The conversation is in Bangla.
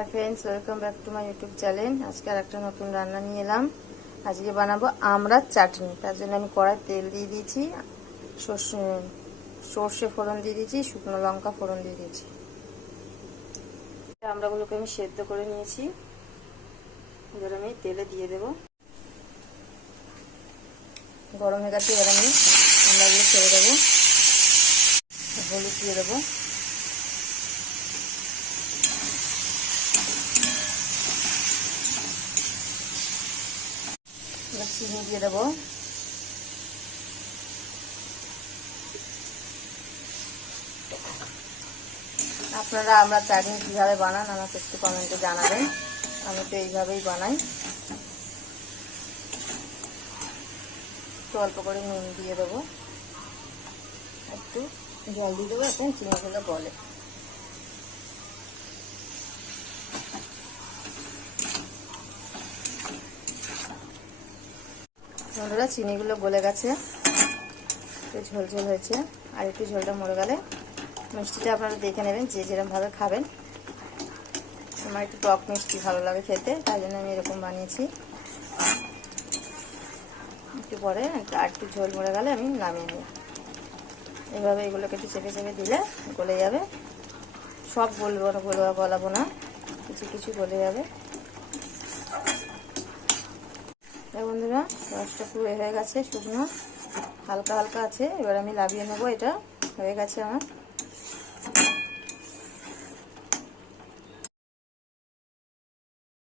Hi friends, welcome back to my YouTube channel. आज के आरेकटा नतून रान्ना निये एलाम। आज के बानाबो आमड़ार चाटनी। तार जोन्नो आमि कड़ाई तेल दिए दिएछि, सर्षे फोड़न दिए दिएछि, शुकनो लंका फोड़न दिए दिएछि। আমড়াগুলোকে আমি সেদ্ধ করে নিয়েছি। এবার আমি তেলে দিয়ে দেব। গরম হয়ে গেছে, এবার আমি আমড়াগুলো ছেড়ে দেবো। হলুদ দিয়ে দেবো। চিনি দিয়ে দেবো। আপনারা আমরা চাটনি কীভাবে বানান আমাকে একটু কমেন্টে জানাবেন। আমি তো এইভাবেই বানাই। একটু অল্প করে নুন দিয়ে দেবো, একটু জল দিয়ে দেবো, এখন চিনিগুলো গলে। বন্ধুরা, চিনিগুলো গলে গেছে, একটু ঝোলঝোল হয়েছে। আর একটু ঝোলটা মরে গেলে মিষ্টিটা আপনারা দেখে নেবেন, যে যেরকমভাবে খাবেন। আমার একটু টক মিষ্টি ভালো লাগে খেতে, তাই জন্য আমি এরকম বানিয়েছি। একটু পরে আর একটু ঝোল মরে গেলে আমি নামিয়ে নিই। এইভাবে এগুলোকে একটু চেপে চেপে দিলে গলে যাবে। সব গলাবো না, কিছু কিছু গলে যাবে। বন্ধুরা, রসটা পুরো হয়ে গেছে, শুকনো হালকা হালকা আছে। এবার আমি নামিয়ে নেবো। এটা হয়ে গেছে আমার।